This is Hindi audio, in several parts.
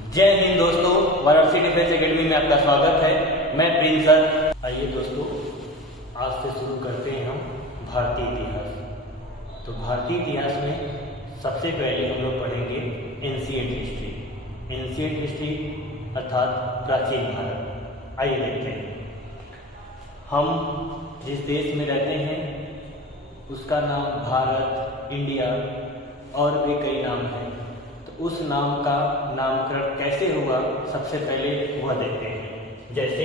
जय हिंद दोस्तों, वाराणसी डिफेंस एकेडमी में आपका स्वागत है। मैं प्रिंस सर। आइए दोस्तों, आज से शुरू करते हैं हम भारतीय इतिहास। तो भारतीय इतिहास में सबसे पहले हम लोग पढ़ेंगे एंशिएंट हिस्ट्री। एंशिएंट हिस्ट्री अर्थात प्राचीन भारत। आइए देखते हैं। हम जिस देश में रहते हैं उसका नाम भारत, इंडिया और भी कई नाम हैं। तो उस नाम का नामकरण कैसे हुआ, सबसे पहले वह देखते हैं। जैसे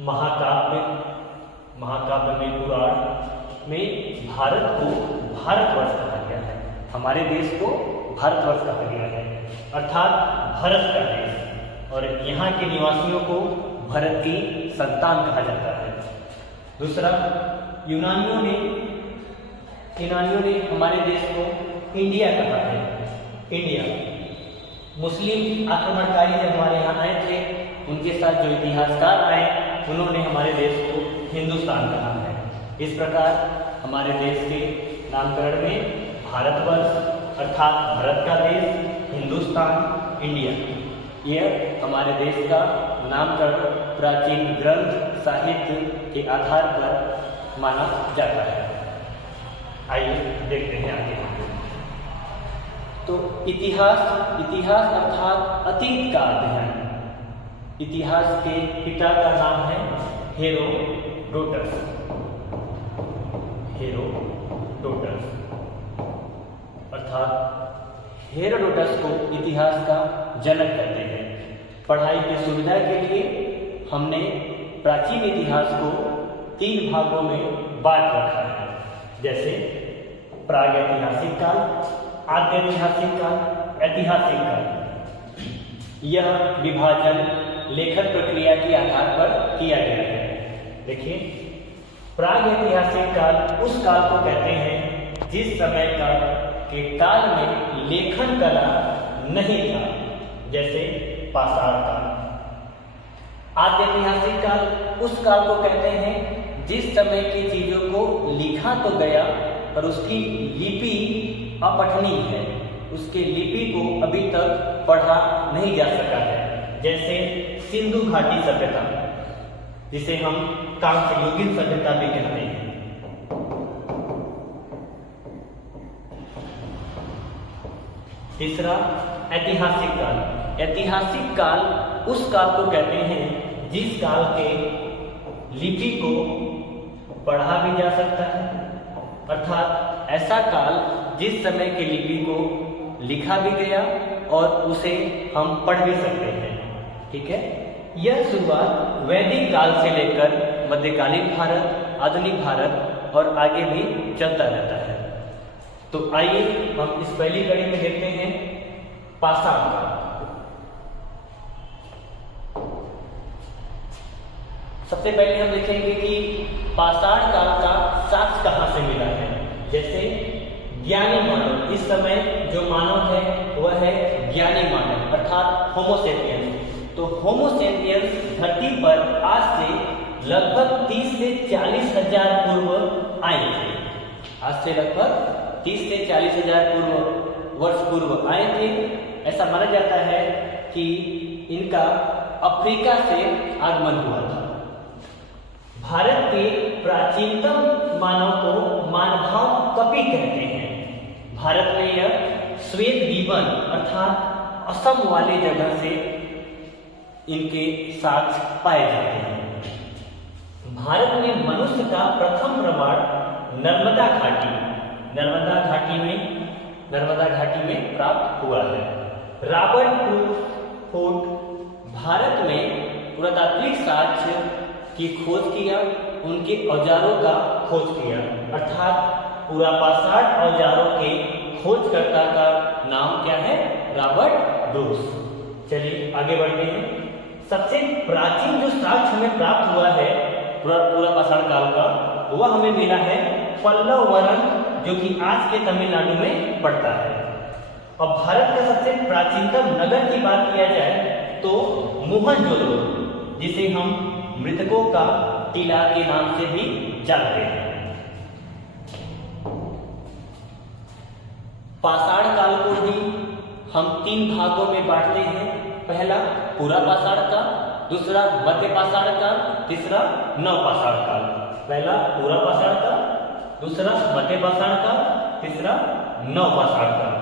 महाकाव्य में पुराण में भारत को भारतवर्ष कहा गया है। हमारे देश को भारतवर्ष कहा गया है, अर्थात भारत का देश। और यहाँ के निवासियों को भारत की संतान कहा जाता है। दूसरा, यूनानियों ने हमारे देश को इंडिया कहा है। इंडिया, मुस्लिम आक्रमणकारी जब हमारे यहाँ आए थे, उनके साथ जो इतिहासकार आए उन्होंने हमारे देश को हिंदुस्तान कहा है। इस प्रकार हमारे देश के नामकरण में भारतवर्ष अर्थात भारत का देश, हिंदुस्तान, इंडिया, यह हमारे देश का नामकरण प्राचीन ग्रंथ साहित्य के आधार पर माना जाता है। आइए देखते हैं आगे। तो इतिहास अर्थात अतीत का अध्ययन। इतिहास के पिता का नाम है हेरोडोटस। अर्थात हेरोडोटस को इतिहास का जनक कहते हैं। पढ़ाई की सुविधा के लिए हमने प्राचीन इतिहास को 3 भागों में बांट रखा है। जैसे प्रागैतिहासिक काल, आद्यैतिहासिक काल, ऐतिहासिक काल। यह विभाजन लेखन प्रक्रिया के आधार पर किया गया है। देखिए, प्रागैतिहासिक काल उस काल को कहते हैं जिस समय के काल में लेखन कला नहीं था, जैसे पाषाण काल। आद्यैतिहासिक काल उस काल को कहते हैं जिस समय की चीजों को लिखा तो गया पर उसकी लिपि अपठनीय है, उसके लिपि को अभी तक पढ़ा नहीं जा सका है। जैसे सिंधु घाटी सभ्यता, जिसे हम कांस्य युगीन सभ्यता भी कहते हैं। तीसरा, ऐतिहासिक काल। ऐतिहासिक काल उस काल को कहते हैं जिस काल के लिपि को पढ़ा भी जा सकता है, अर्थात ऐसा काल जिस समय के लिपि को लिखा भी गया और उसे हम पढ़ भी सकते हैं। ठीक है, यह शुरुआत वैदिक काल से लेकर मध्यकालीन भारत, आधुनिक भारत और आगे भी चलता रहता है। तो आइए हम इस पहली कड़ी में देखते हैं पाषाण काल। सबसे पहले हम देखेंगे कि पाषाण काल का साक्ष्य कहाँ से मिला है। जैसे ज्ञानी मानव, इस समय जो मानव है वह है ज्ञानी मानव अर्थात होमोसेपियंस। तो होमोसेपियंस धरती पर आज से लगभग 30 से 40 हजार पूर्व आए थे। आज से लगभग 30 से 40 हजार वर्ष पूर्व आए थे। ऐसा माना जाता है कि इनका अफ्रीका से आगमन हुआ था। भारत के प्राचीनतम मानव को मानभाव कपि कहते हैं। भारत में यह श्वेत गिबन अर्थात असम वाले जगह से इनके साक्ष्य पाए जाते हैं। भारत में मनुष्य का प्रथम प्रमाण नर्मदा घाटी में प्राप्त हुआ है। रॉबर्ट फुट भारत में पुरातात्विक साक्ष्य की खोज किया, उनके औजारों का खोज किया, अर्थात पूरा पाषाण औजारों के खोजकर्ता का नाम क्या है? Robert Brooks. चलिए आगे बढ़ते हैं। सबसे प्राचीन जो साक्ष्य हमें प्राप्त हुआ है पूरा पाषाण काल का, वह हमें मिला है पल्लववरम, जो कि आज के तमिलनाडु में पड़ता है। और भारत का सबसे प्राचीनतम नगर की बात किया जाए तो मोहनजोदड़ो, जिसे हम मृतकों का टीला के नाम से भी जानते हैं। पाषाण काल को ही हम 3 भागों में बांटते हैं। पहला पूरा पाषाण काल, दूसरा मध्य पाषाण काल, तीसरा नव पाषाण काल। पहला पूरा पाषाण काल, दूसरा मध्य पाषाण काल, तीसरा नव पाषाण काल।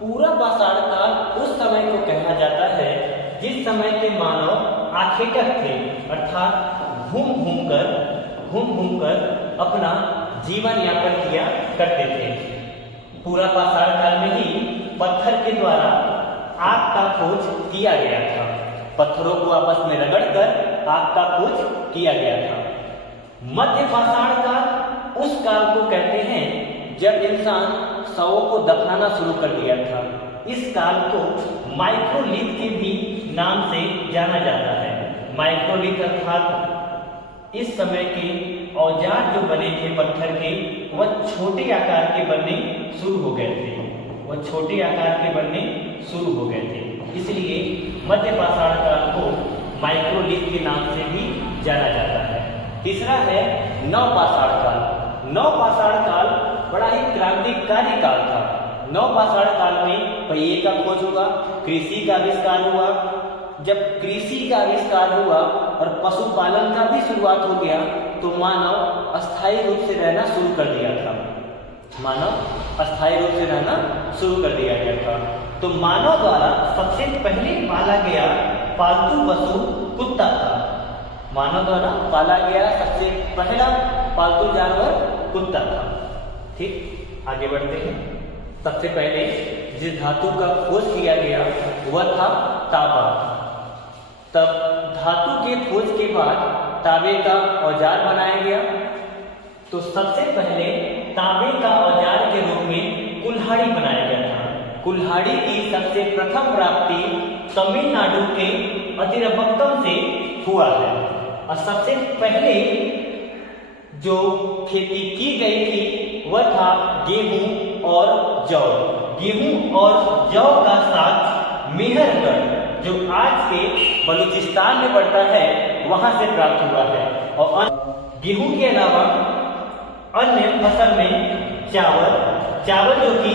पूरा पाषाण काल उस समय को कहा जाता है जिस समय के मानव आखेटक थे, अर्थात घूम घूम कर अपना जीवन यापन किया करते थे। पूरा पाषाण काल में ही पत्थर के द्वारा आग का खोज किया गया था। पत्थरों को आपस में रगड़कर आग का खोज किया गया था। मध्य पाषाण काल उस काल को कहते हैं जब इंसान शवों को दफनाना शुरू कर दिया था। इस काल को माइक्रोलिथ के भी नाम से जाना जाता है। माइक्रोलिथ अर्थात इस समय के औजार जो बने थे पत्थर के, वह छोटे आकार के बनने शुरू हो गए थे। वह छोटे आकार के बनने शुरू हो गए थे, इसलिए मध्य पाषाण काल को माइक्रोलिथ के नाम से भी जाना जाता है। तीसरा है नव पाषाण काल। नव पाषाण काल बड़ा ही क्रांतिकारी काल था। नव पाषाण काल में पहिए का खोज हुआ, कृषि का आविष्कार हुआ। जब कृषि का आविष्कार हुआ और पशुपालन का भी शुरुआत हो गया तो मानव अस्थायी रूप से रहना शुरू कर दिया था। मानव अस्थायी रूप से रहना शुरू कर दिया गया था। तो मानव द्वारा सबसे पहले पाला गया पालतू पशु कुत्ता था। मानव द्वारा पाला गया सबसे पहला पालतू जानवर कुत्ता था। ठीक, आगे बढ़ते हैं। सबसे पहले जिस धातु का खोज किया गया वह था तांबा। तब धातु के खोज के बाद तांबे का औजार बनाया गया। तो सबसे पहले तांबे का औजार के रूप में कुल्हाड़ी बनाया गया था। कुल्हाड़ी की सबसे प्रथम प्राप्ति तमिलनाडु के अतिरपक्कम से हुआ है और सबसे पहले जो खेती की गई थी वह था गेहूं और जौ। गेहूं और जौ का साथ मेहरगढ़ जो आज के बलूचिस्तान में पड़ता है वहां से प्राप्त हुआ है। और गेहूं के अलावा अन्य फसल में चावल जो कि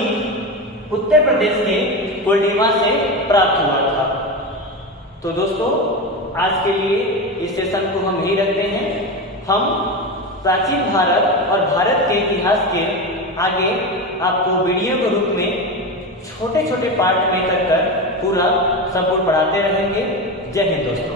उत्तर प्रदेश के कोल्डीवा से प्राप्त हुआ था। तो दोस्तों आज के लिए इस सेशन को हम यही रखते हैं। हम प्राचीन भारत और भारत के इतिहास के आगे आपको वीडियो के रूप में छोटे छोटे पार्ट में कर पूरा संपूर्ण पढ़ाते रहेंगे। जय हिंद दोस्तों।